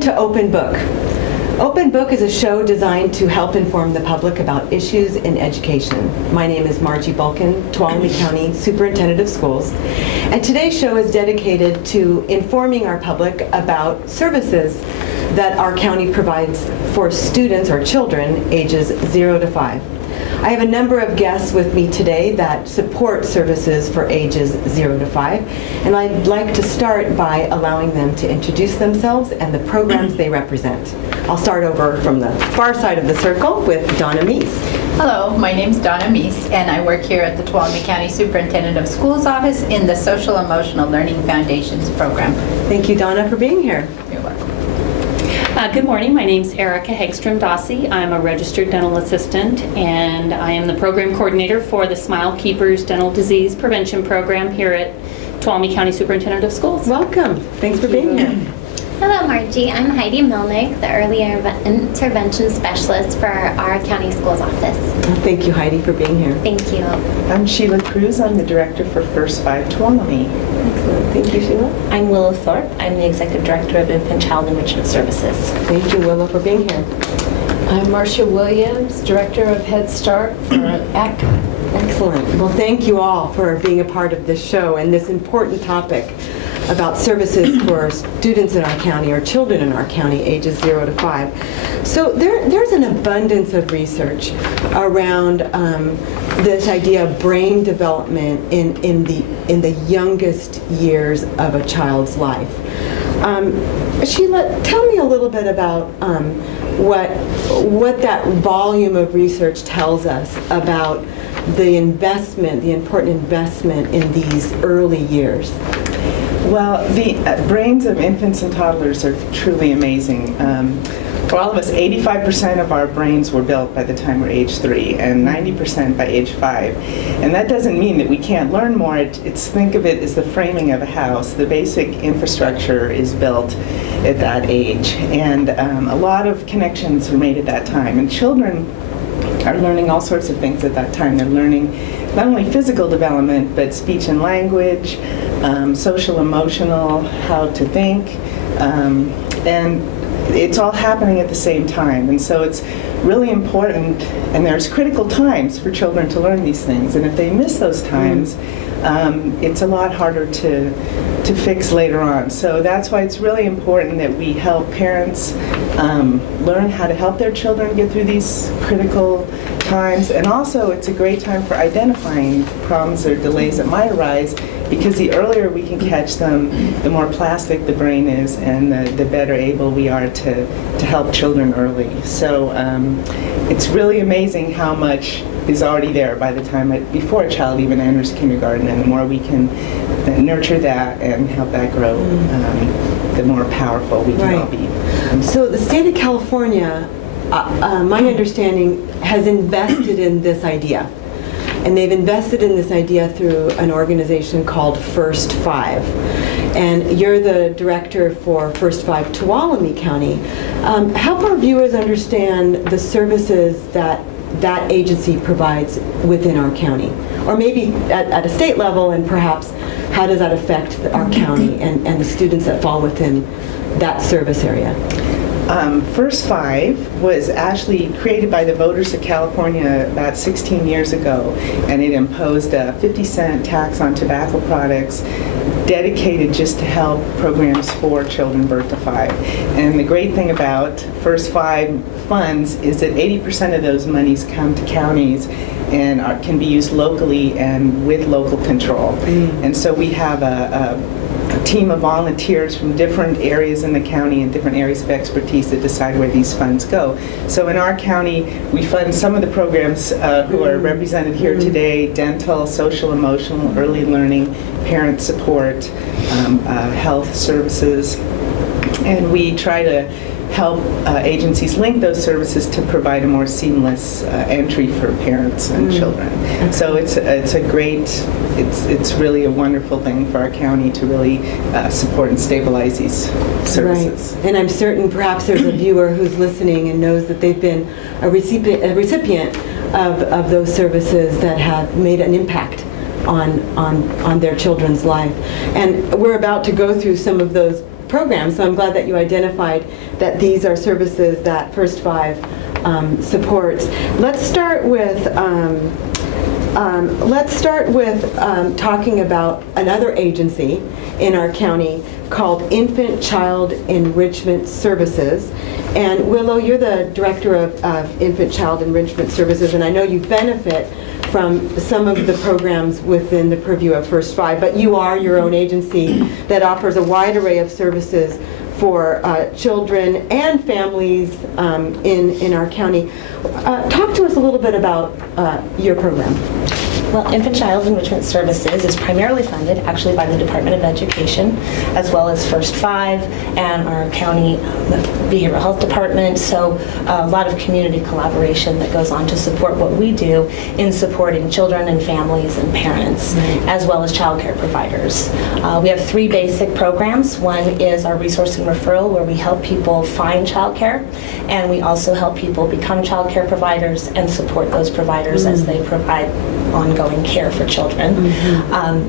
to Open Book. Open Book is a show designed to help inform the public about issues in education. My name is Margie Bulkin, Tuolumne County Superintendent of Schools, and today's show is dedicated to informing our public about services that our county provides for students or children ages 0 to 5. I have a number of guests with me today that support services for ages 0 to 5, and I'd like to start by allowing them to introduce themselves and the programs they represent. I'll start over from the far side of the circle with Donna Meiss. Hello, my name's Donna Meiss, and I work here at the Tuolumne County Superintendent of Schools office in the Social Emotional Learning Foundations program. Thank you, Donna, for being here. You're welcome. Good morning, my name's Erika Hagstrom-Dossi. I'm a registered dental assistant, and I am the program coordinator for the Smile Keepers Dental Disease Prevention Program here at Tuolumne County Superintendent of Schools. Welcome. Thanks for being here. Hello, Margie. I'm Heidi Milnik, the Early Intervention Specialist for our County Schools office. Thank you, Heidi, for being here. Thank you. I'm Sheila Kruse. I'm the Director for First 5 Tuolumne. Excellent. Thank you, Sheila. I'm Willow Thorpe. I'm the Executive Director of Infant Child Enrichment Services. Thank you, Willow, for being here. I'm Marcia Williams, Director of Head Start for ATCAA. Excellent. Well, thank you all for being a part of this show and this important topic about services for students in our county or children in our county ages 0 to 5. So there's an abundance of research around this idea of brain development in the youngest years of a child's life. Sheila, tell me a little bit about what that volume of research tells us about the important investment in these early years. Well, the brains of infants and toddlers are truly amazing. For all of us, 85% of our brains were built by the time we're age 3 and 90% by age 5. And that doesn't mean that we can't learn more. Think of it as the framing of a house. The basic infrastructure is built at that age. And a lot of connections are made at that time. And children are learning all sorts of things at that time. They're learning not only physical development, but speech and language, social, emotional, how to think, and it's all happening at the same time. And so it's really important, and there's critical times for children to learn these things. And if they miss those times, it's a lot harder to fix later on. So that's why it's really important that we help parents learn how to help their children get through these critical times. And also it's a great time for identifying problems or delays that might arise, because the earlier we can catch them, the more plastic the brain is, and the better able we are to help children early. So it's really amazing how much is already there by the time before a child even enters kindergarten, and the more we can nurture that and help that grow, the more powerful we can all be. So the state of California, my understanding, has invested in this idea. And they've invested in this idea through an organization called First 5. And you're the director for First 5 Tuolumne County. Help our viewers understand the services that agency provides within our county. Or maybe at a state level, and perhaps how does that affect our county and the students that fall within that service area? First 5 was actually created by the voters of California about 16 years ago, and it imposed a 50-cent tax on tobacco products dedicated just to help programs for children birth to 5. And the great thing about First 5 funds is that 80% of those monies come to counties and can be used locally and with local control. And so we have a team of volunteers from different areas in the county and different areas of expertise that decide where these funds go. So in our county, we fund some of the programs who are represented here today: dental, social, emotional, early learning, parent support, health services, and we try to help agencies link those services to provide a more seamless entry for parents and children. So it's really a wonderful thing for our county to really support and stabilize these services. Right. And I'm certain perhaps there's a viewer who's listening and knows that they've been a recipient of those services that have made an impact on their children's life. And we're about to go through some of those programs, so I'm glad that you identified that these are services that First Five supports. Let's start with talking about another agency in our county called Infant Child Enrichment Services. And Willow, you're the director of Infant Child Enrichment Services, and I know you benefit from some of the programs within the purview of First Five, but you are your own agency that offers a wide array of services for children and families in our county. Talk to us a little bit about your program. Well, Infant Child Enrichment Services is primarily funded actually by the Department of Education, as well as First Five and our county behavioral health department. So a lot of community collaboration that goes on to support what we do in supporting children and families and parents, as well as child care providers. We have 3 basic programs. One is our resource and referral, where we help people find child care, and we also help people become child care providers and support those providers as they provide ongoing care for children.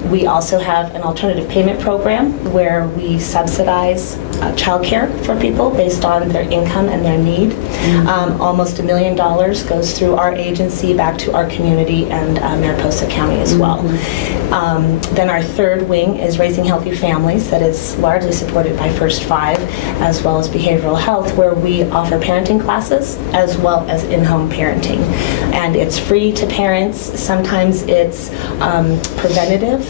We also have an alternative payment program where we subsidize child care for people based on their income and their need. Almost $1 million goes through our agency back to our community and Mariposa County as well. Then our third wing is Raising Healthy Families, that is largely supported by First Five, as well as behavioral health, where we offer parenting classes as well as in-home parenting. And it's free to parents. Sometimes it's preventative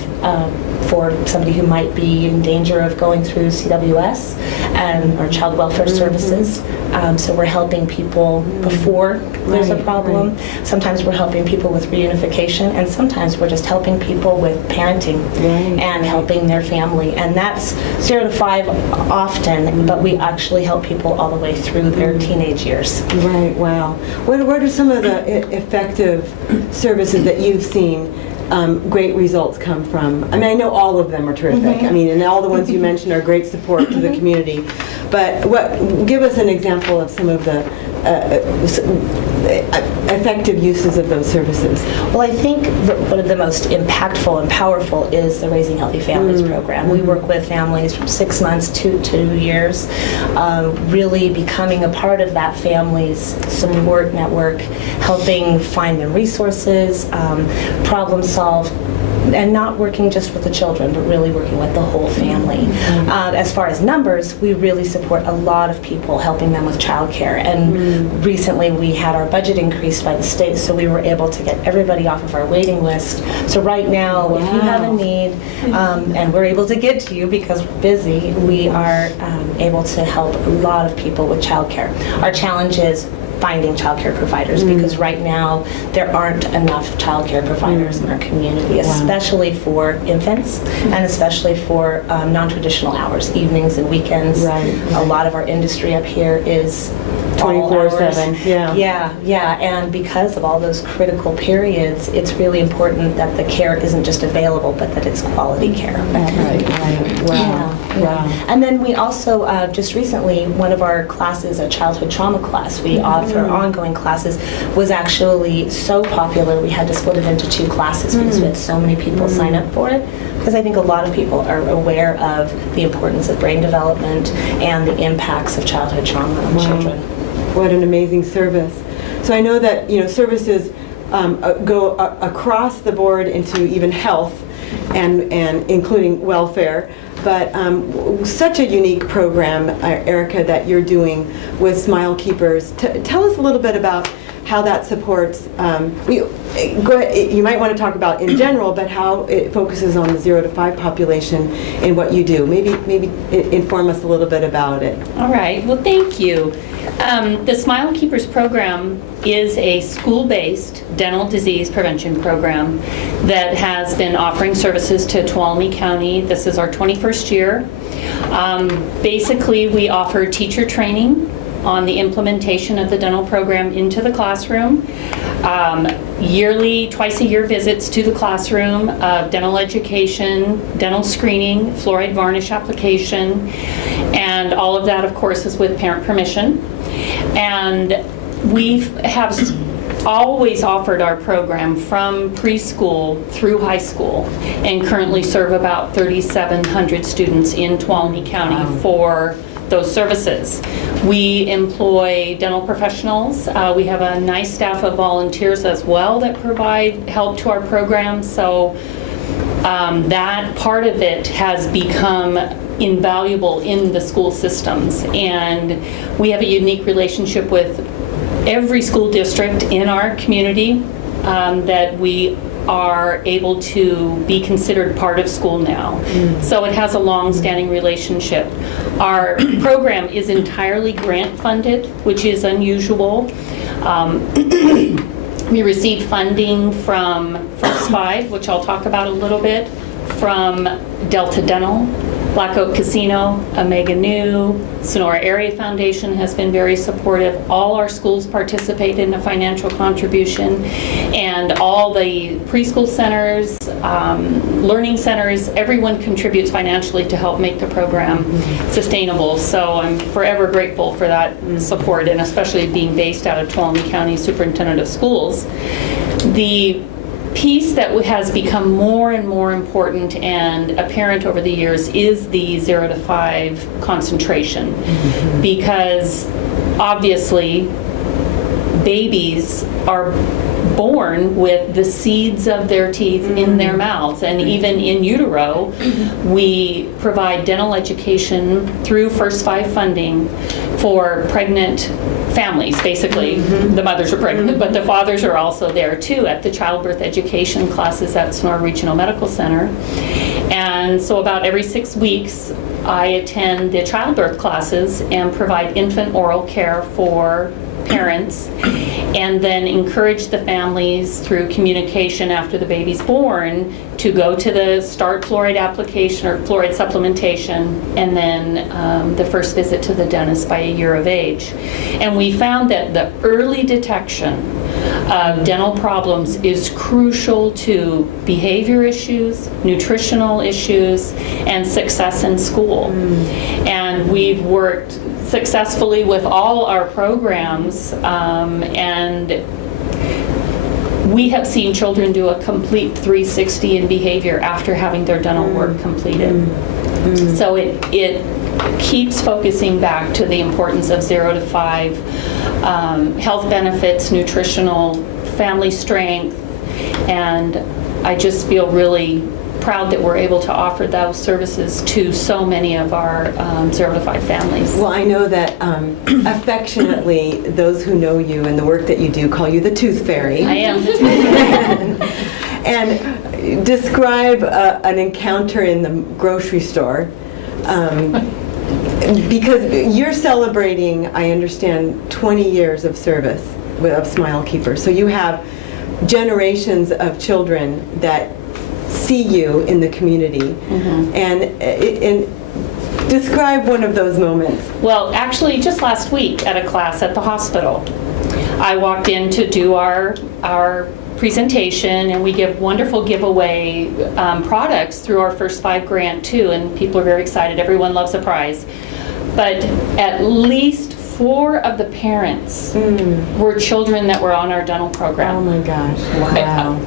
for somebody who might be in danger of going through CWS or child welfare services. So we're helping people before there's a problem. Sometimes we're helping people with reunification, and sometimes we're just helping people with parenting and helping their family. And that's 0 to 5 often, but we actually help people all the way through their teenage years. Right, wow. What are some of the effective services that you've seen great results come from? I mean, I know all of them are terrific. I mean, and all the ones you mentioned are great support to the community. But give us an example of some of the effective uses of those services. Well, I think that one of the most impactful and powerful is the Raising Healthy Families program. We work with families from 6 months to 2 years, really becoming a part of that family's support network, helping find them resources, problem solve, and not working just with the children, but really working with the whole family. As far as numbers, we really support a lot of people, helping them with childcare. And recently we had our budget increased by the state, so we were able to get everybody off of our waiting list. So right now, if you have a need, and we're able to get to you because we're busy, we are able to help a lot of people with childcare. Our challenge is finding childcare providers, because right now there aren't enough childcare providers in our community, especially for infants and especially for non-traditional hours, evenings and weekends. A lot of our industry up here is 24/7. Yeah, and because of all those critical periods, it's really important that the care isn't just available, but that it's quality care. Wow. And then we also, just recently, one of our classes, a childhood trauma class we offer ongoing classes, was actually so popular we had to split it into 2 classes because we had so many people sign up for it. Because I think a lot of people are aware of the importance of brain development and the impacts of childhood trauma on children. What an amazing service. So I know that services go across the board into even health and including welfare. But such a unique program, Erika, that you're doing with Smile Keepers. Tell us a little bit about how that supports, you might want to talk about in general, but how it focuses on the 0 to 5 population in what you do. Maybe inform us a little bit about it. All right, well, thank you. The Smile Keepers program is a school-based dental disease prevention program that has been offering services to Tuolumne County. This is our 21st year. Basically, we offer teacher training on the implementation of the dental program into the classroom, twice a year visits to the classroom of dental education, dental screening, fluoride varnish application, and all of that, of course, is with parent permission. And we have always offered our program from preschool through high school, and currently serve about 3,700 students in Tuolumne County for those services. We employ dental professionals. We have a nice staff of volunteers as well that provide help to our program. So that part of it has become invaluable in the school systems. And we have a unique relationship with every school district in our community that we are able to be considered part of school now. So it has a long-standing relationship. Our program is entirely grant funded, which is unusual. We receive funding from First Five, which I'll talk about a little bit, from Delta Dental, Black Oak Casino, Omega Nu, Sonora Area Foundation has been very supportive. All our schools participate in a financial contribution, and all the preschool centers, learning centers, everyone contributes financially to help make the program sustainable. So I'm forever grateful for that support, and especially being based out of Tuolumne County Superintendent of Schools. The piece that has become more and more important and apparent over the years is the 0 to 5 concentration, because obviously babies are born with the seeds of their teeth in their mouths, and even in utero. We provide dental education through First Five funding for pregnant families. Basically, the mothers are pregnant, but the fathers are also there too at the childbirth education classes at Sonora Regional Medical Center. And so about every 6 weeks, I attend the childbirth classes and provide infant oral care for parents, and then encourage the families through communication after the baby's born to go to the start fluoride application or fluoride supplementation, and then the first visit to the dentist by a year of age. And we found that the early detection of dental problems is crucial to behavior issues, nutritional issues, and success in school. And we've worked successfully with all our programs, and we have seen children do a complete 360 in behavior after having their dental work completed. So it keeps focusing back to the importance of 0 to 5, health benefits, nutritional, family strength, and I just feel really proud that we're able to offer those services to so many of our 0 to 5 families. Well, I know that affectionately, those who know you and the work that you do call you the Tooth Fairy. I am the Tooth Fairy. And describe an encounter in the grocery store, because you're celebrating, I understand, 20 years of service of Smile Keepers. So you have generations of children that see you in the community, and describe one of those moments. Well, actually, just last week at a class at the hospital, I walked in to do our presentation, and we give wonderful giveaway products through our First Five grant too, and people are very excited. Everyone loves a prize. But at least 4 of the parents were children that were on our dental program. Oh my gosh, wow.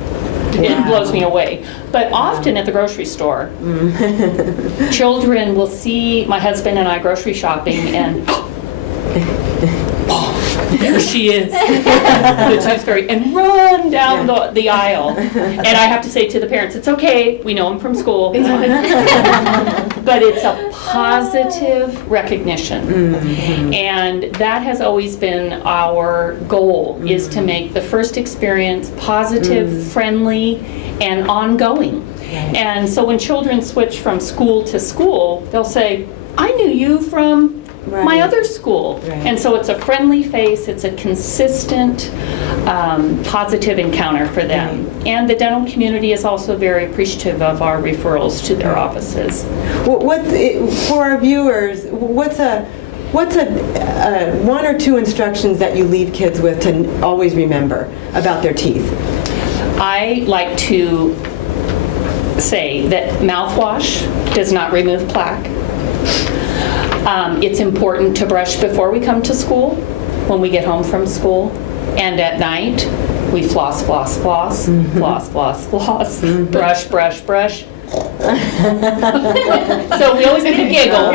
It blows me away. But often at the grocery store, children will see my husband and I grocery shopping, and there she is, the Tooth Fairy, and run down the aisle. And I have to say to the parents, it's okay, we know him from school. It's fine. But it's a positive recognition. And that has always been our goal, is to make the first experience positive, friendly, and ongoing. And so when children switch from school to school, they'll say, I knew you from my other school. And so it's a friendly face, it's a consistent, positive encounter for them. And the dental community is also very appreciative of our referrals to their offices. For our viewers, what's a 1 or 2 instructions that you leave kids with to always remember about their teeth? I like to say that mouthwash does not remove plaque. It's important to brush before we come to school, when we get home from school, and at night. We floss, floss, floss, floss, floss, floss, brush, brush, brush. So we always get a giggle,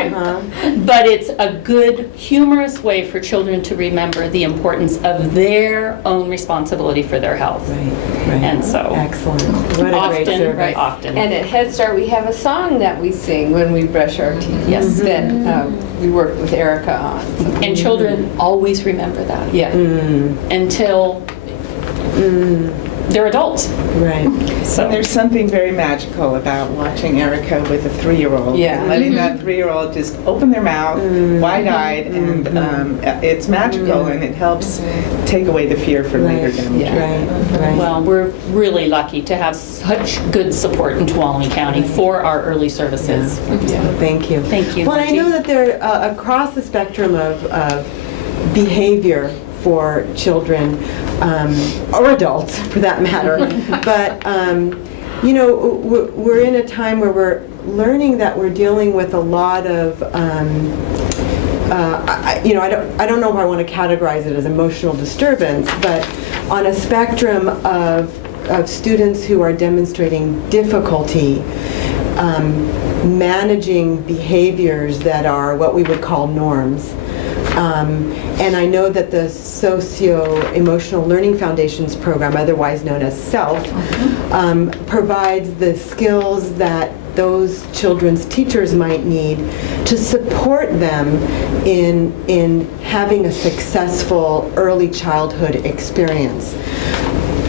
but it's a good, humorous way for children to remember the importance of their own responsibility for their health. Right. And so, Excellent. What a great service. Right. Often. And at Head Start, we have a song that we sing when we brush our teeth. Yes. That we work with Erika on. And children always remember that Yeah. until they're adults. Right. So There's something very magical about watching Erika with a 3-year-old. Yeah. And letting that 3-year-old just open their mouth, wide-eyed, and it's magical, and it helps take away the fear for later damage. Right. well, we're really lucky to have such good support in Tuolumne County for our early services. Thank you. Thank you, Well, I Margie. know that they're across the spectrum of behavior for children, or adults for that matter. But, we're in a time where we're learning that we're dealing with a lot of, I don't know if I want to categorize it as emotional disturbance, but on a spectrum of students who are demonstrating difficulty managing behaviors that are what we would call norms. And I know that the Socio-Emotional Learning Foundations program, otherwise known as SELF, provides the skills that those children's teachers might need to support them in having a successful early childhood experience.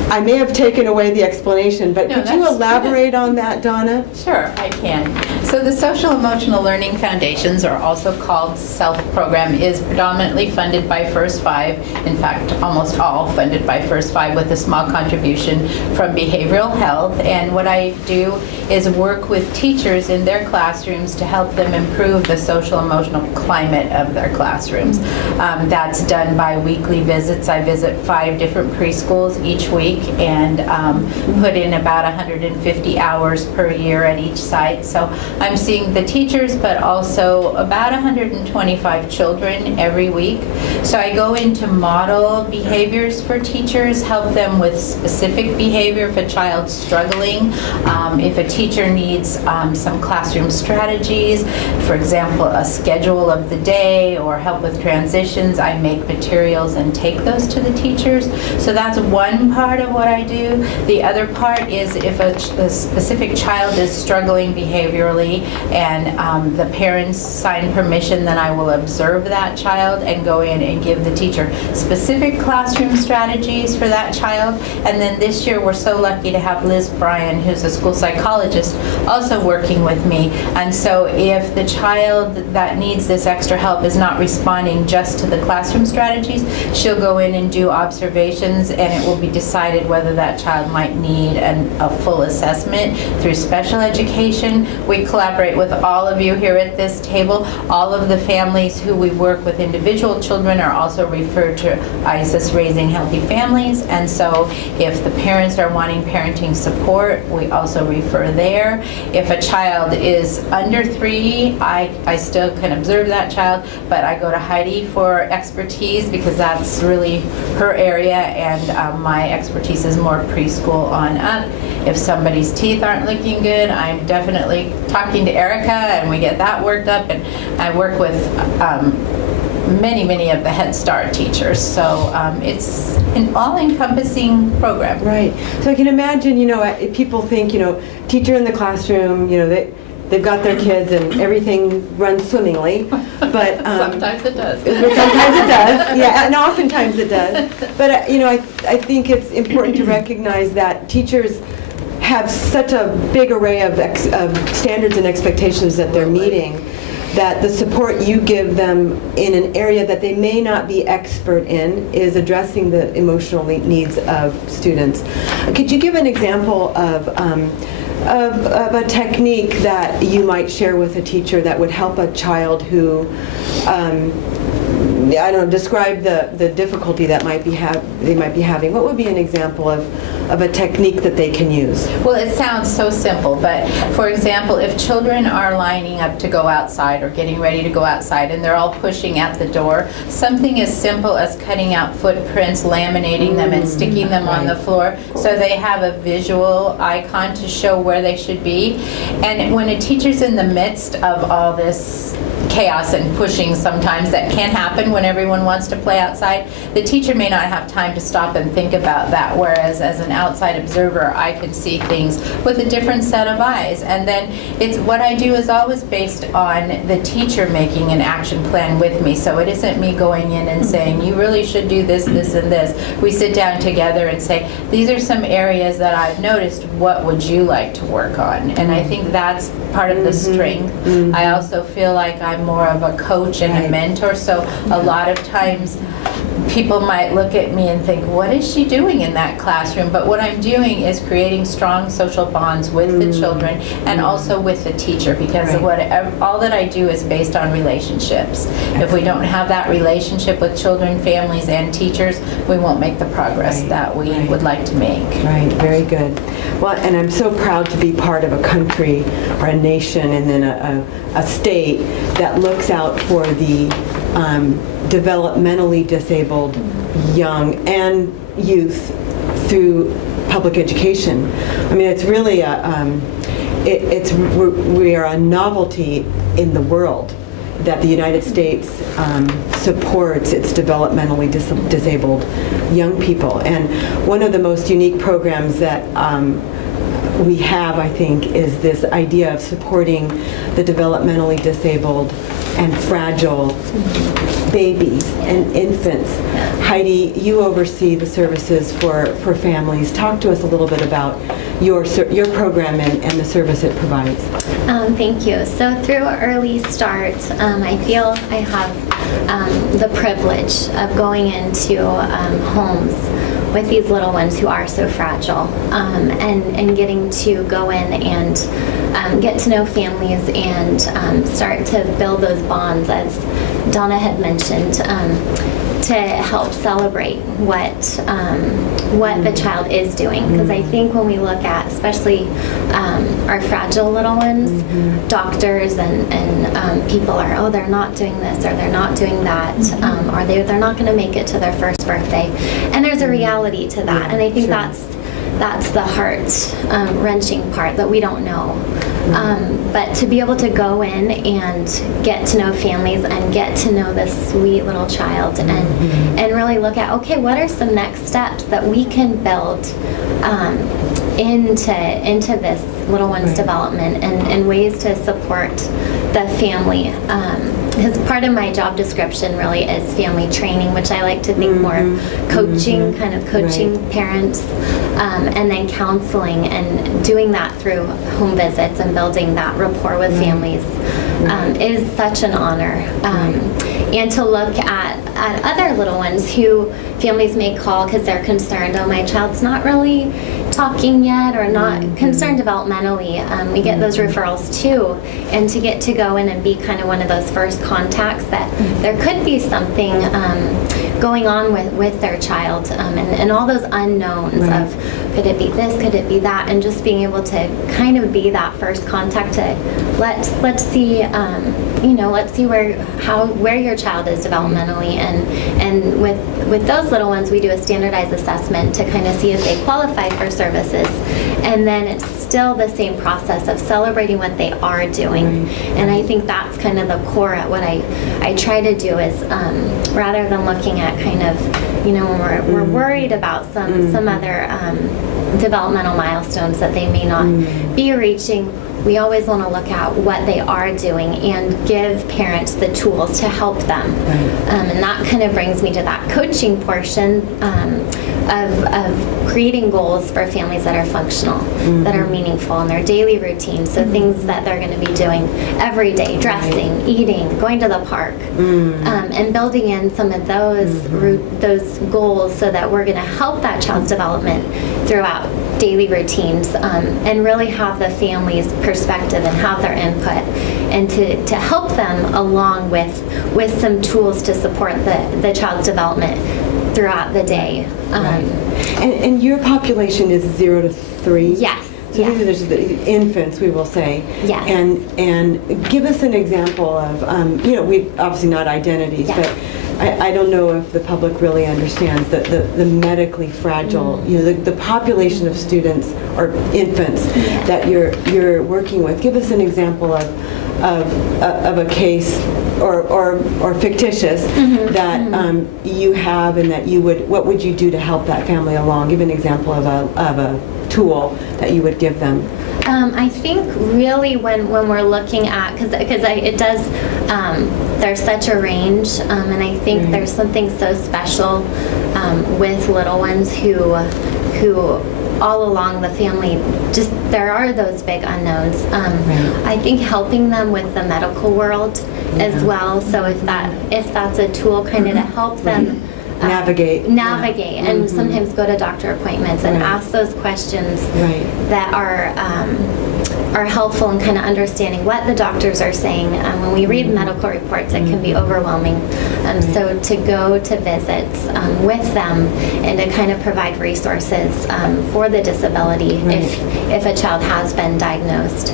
I may have taken away the explanation, but No, could you that's elaborate on that, Donna? Sure, I can. So the Social Emotional Learning Foundations, or also called SELF program, is predominantly funded by First Five. In fact, almost all funded by First Five, with a small contribution from behavioral health. And what I do is work with teachers in their classrooms to help them improve the social emotional climate of their classrooms. That's done by weekly visits. I visit 5 different preschools each week and put in about 150 hours per year at each site. So I'm seeing the teachers, but also about 125 children every week. So I go into model behaviors for teachers, help them with specific behavior if a child's struggling, if a teacher needs some classroom strategies, for example, a schedule of the day or help with transitions, I make materials and take those to the teachers. So that's one part of what I do. The other part is if a specific child is struggling behaviorally and the parents sign permission, then I will observe that child and go in and give the teacher specific classroom strategies for that child. And then this year we're so lucky to have Liz Bryan, who's a school psychologist, also working with me. And so if the child that needs this extra help is not responding just to the classroom strategies, she'll go in and do observations, and it will be decided whether that child might need a full assessment through special education. We collaborate with all of you here at this table. All of the families who we work with, individual children, are also referred to ISIS Raising Healthy Families. And so if the parents are wanting parenting support, we also refer there. If a child is under 3, I still can observe that child, but I go to Heidi for expertise because that's really her area, and my expertise is more preschool on up. If somebody's teeth aren't looking good, I'm definitely talking to Erika, and we get that worked up, and I work with many of the Head Start teachers. So it's an all-encompassing program. Right. So I can imagine, people think, teacher in the classroom, they've got their kids and everything runs swimmingly, but Sometimes it does. sometimes it does. Yeah, and oftentimes it does. But I think it's important to recognize that teachers have such a big array of standards and expectations that they're meeting, that the support you give them in an area that they may not be expert in is addressing the emotional needs of students. Could you give an example of a technique that you might share with a teacher that would help a child who I don't know, describe the difficulty that they might be having, what would be an example of a technique that they can use? Well, it sounds so simple, but for example, if children are lining up to go outside or getting ready to go outside and they're all pushing at the door, something as simple as cutting out footprints, laminating them and sticking them on the floor so they have a visual icon to show where they should be. And when a teacher's in the midst of all this chaos and pushing sometimes that can happen when everyone wants to play outside, the teacher may not have time to stop and think about that, whereas as an outside observer I can see things with a different set of eyes. And then it's what I do is always based on the teacher making an action plan with me, so it isn't me going in and saying you really should do this, this and this. We sit down together and say these are some areas that I've noticed, what would you like to work on? And I think that's part of the strength. I also feel like I'm more of a coach and a mentor, so a lot of times people might look at me and think, what is she doing in that classroom? But what I'm doing is creating strong social bonds with the children and also with the teacher, because all that I do is based on relationships. If we don't have that relationship with children, families, and teachers, we won't make the progress that we would like to make. Right, very good. Well, and I'm so proud to be part of a country or a nation and then a state that looks out for the developmentally disabled young and youth through public education. I mean, it's really we are a novelty in the world that the United States supports its developmentally disabled young people. And one of the most unique programs that we have, I think, is this idea of supporting the developmentally disabled and fragile babies and infants. Heidi, you oversee the services for families. Talk to us a little bit about your program and the service it provides. Thank you. So through Early Start, I feel I have the privilege of going into homes with these little ones who are so fragile, and getting to go in and get to know families and start to build those bonds, as Donna had mentioned, to help celebrate what the child is doing. Because I think when we look at especially our fragile little ones, doctors and people are, oh, they're not doing this or they're not doing that, or they're not going to make it to their first birthday. And there's a reality to that. And I think that's the heart-wrenching part that we don't know. But to be able to go in and get to know families and get to know this sweet little child and really look at, okay, what are some next steps that we can build into this little one's development and ways to support the family. Because part of my job description really is family training, which I like to think more coaching, kind of coaching parents, and then counseling and doing that through home visits and building that rapport with families is such an honor. And to look at other little ones who families may call because they're concerned, oh, my child's not really talking yet or not concerned developmentally. We get those referrals too, and to get to go in and be kind of one of those first contacts that there could be something going on with their child, and all those unknowns of could it be this, could it be that, and just being able to kind of be that first contact to let's see let's see where your child is developmentally, and with those little ones we do a standardized assessment to kind of see if they qualify for services, and then it's still the same process of celebrating what they are doing. And I think that's kind of the core at what I try to do is rather than looking at kind of when we're worried about some other developmental milestones that they may not be reaching, we always want to look at what they are doing and give parents the tools to help them. And that kind of brings me to that coaching portion of creating goals for families that are functional, that are meaningful in their daily routine. So things that they're going to be doing every day, dressing, eating, going to the park, and building in some of those goals so that we're going to help that child's development throughout daily routines, and really have the family's perspective and have their input, and to help them along with some tools to support the child's development throughout the day. And your population is 0 to 3? Yes. So yes. these are just the infants, we will say. Yes. And give us an example of, we obviously not identities, Yes. but I don't know if the public really understands the medically fragile, the population of students or infants that you're working with. Give us an example of a case or fictitious that you have, and that what would you do to help that family along? Give an example of a tool that you would give them. I think really when we're looking at, because it does, there's such a range, and I think there's something so special with little ones who all along the family, just there are those big unknowns. I think helping them with the medical world as well. So if that's a tool kind of to help them navigate and sometimes go to doctor appointments and ask those questions that are helpful in kind of understanding what the doctors are saying. When we read medical reports, it can be overwhelming. So to go to visits with them and to kind of provide resources for the disability if a child has been diagnosed.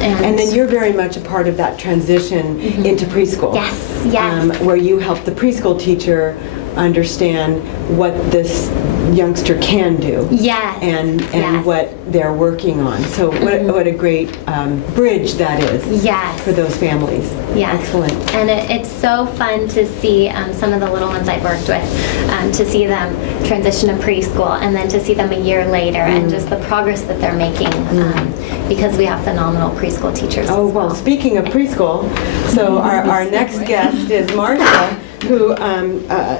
And then you're very much a part of that transition into preschool. Yes. Where you help the preschool teacher understand what this youngster can do. Yes. And what they're working on. So what a great bridge that is. Yes. For those families. Yes. Excellent. And it's so fun to see some of the little ones I've worked with, to see them transition to preschool, and then to see them a year later, and just the progress that they're making, because we have phenomenal preschool teachers. Oh, well, speaking of preschool, so our next guest is Marcia, who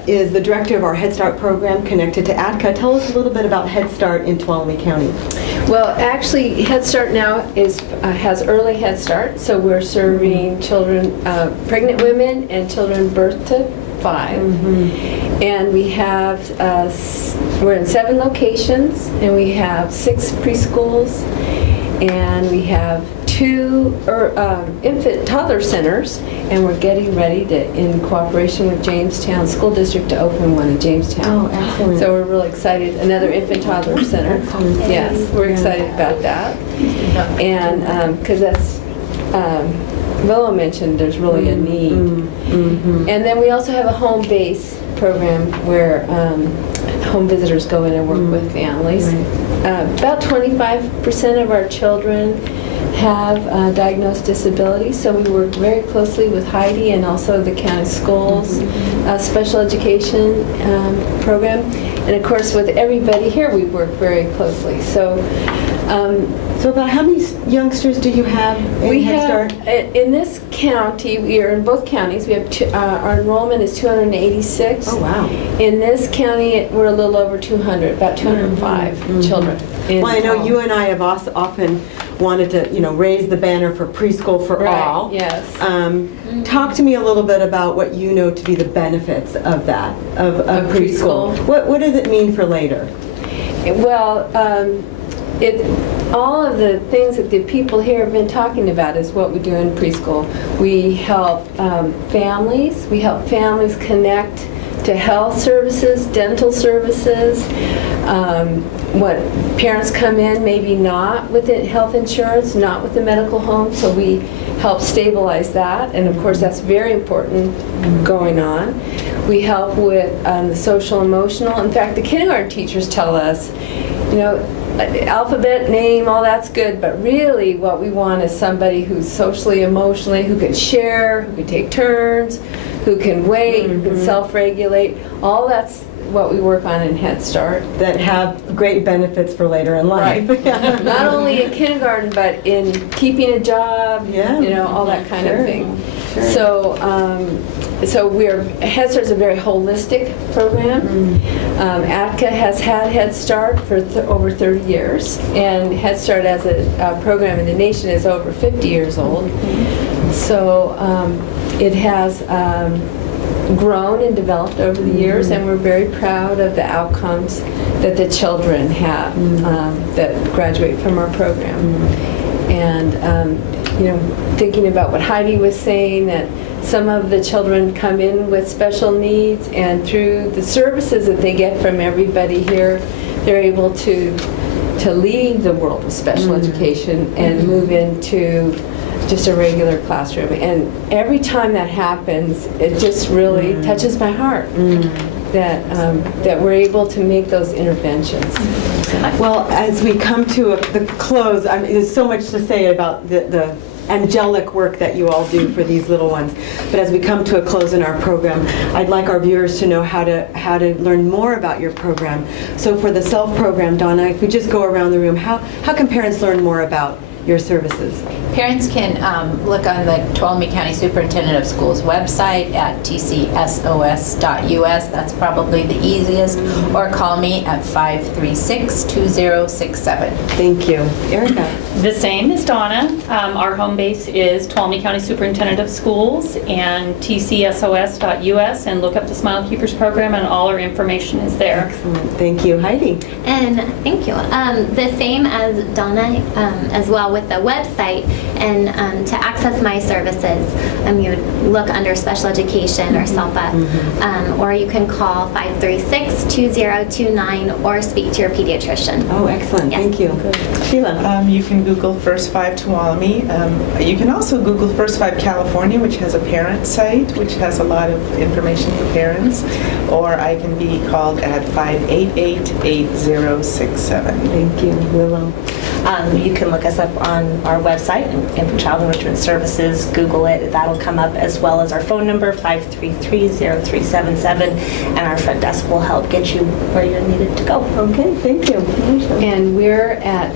is the director of our Head Start program connected to ATCAA. Tell us a little bit about Head Start in Tuolumne County. Well, actually, Head Start now has early Head Start, so we're serving children, pregnant women and children birth to 5. And we have, we're in 7 locations, and we have 6 preschools, and we have 2 infant toddler centers, and we're getting ready to, in cooperation with Jamestown School District, to open one in Jamestown. Oh, excellent. So we're really excited. Another infant toddler center. Excellent. Yes, we're excited about that. And because that's, Willow mentioned there's really a need. And then we also have a home base program where home visitors go in and work with families. About 25% of our children have diagnosed disabilities, so we work very closely with Heidi and also the county schools special education program, and of course with everybody here we work very closely. So about how many youngsters do you have in Head Start? In this county, we are in both counties. We have our enrollment is 286. Oh, wow. In this county, we're a little over 200, about 205 children. Well, I know you and I have also often wanted to, raise the banner for preschool for all. Yes. Talk to me a little bit about what you know to be the benefits of that, of preschool. What does it mean for later? Well, all of the things that the people here have been talking about is what we do in preschool. We help families. We help families connect to health services, dental services. What parents come in, maybe not with health insurance, not with the medical home, so we help stabilize that, and of course that's very important going on. We help with the social emotional. In fact, the kindergarten teachers tell us, alphabet, name, all that's good, but really what we want is somebody who's socially, emotionally, who can share, who can take turns, who can wait, who can self-regulate. All that's what we work on in Head Start. That have great benefits for later in life. Right. Not only in kindergarten, but in keeping a job, all that kind of thing. Sure. So Head Start is a very holistic program. ATCAA has had Head Start for over 30 years, and Head Start as a program in the nation is over 50 years old. So it has grown and developed over the years, and we're very proud of the outcomes that the children have that graduate from our program. And thinking about what Heidi was saying, that some of the children come in with special needs, and through the services that they get from everybody here, they're able to leave the world of special education and move into just a regular classroom. And every time that happens, it just really touches my heart that we're able to make those interventions. Well, as we come to the close, there's so much to say about the angelic work that you all do for these little ones. But as we come to a close in our program, I'd like our viewers to know how to learn more about your program. So for the SELF program, Donna, if we just go around the room, how can parents learn more about your services? Parents can look on the Tuolumne County Superintendent of Schools website at tcsos.us. That's probably the easiest. Or call me at 536-2067. Thank you. Erika? The same as Donna. Our home base is Tuolumne County Superintendent of Schools and tcsos.us, and look up the Smile Keepers program, and all our information is there. Excellent. Thank you. Heidi? And thank you. The same as Donna as well with the website. And to access my services, you would look under special education or SELPA, or you can call 536-2029 or speak to your pediatrician. Oh, excellent. Yes. Thank you. Sheila? You can Google First 5 Tuolumne. You can also Google First 5 California, which has a parent site, which has a lot of information for parents. Or I can be called at 588-8067. Thank you. Willow? You can look us up on our website, Infant Child Enrichment Services, Google it, that'll come up, as well as our phone number, 533-0377, and our front desk will help get you where you're needed to go. Okay, thank you. And we're at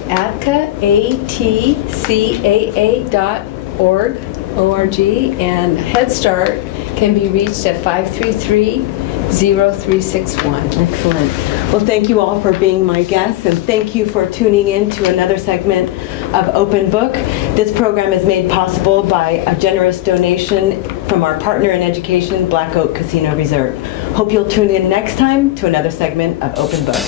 ATCAA.org, and Head Start can be reached at 533-0361. Excellent. Well, thank you all for being my guests, and thank you for tuning in to another segment of Open Book. This program is made possible by a generous donation from our partner in education, Black Oak Casino Resort. Hope you'll tune in next time to another segment of Open Book.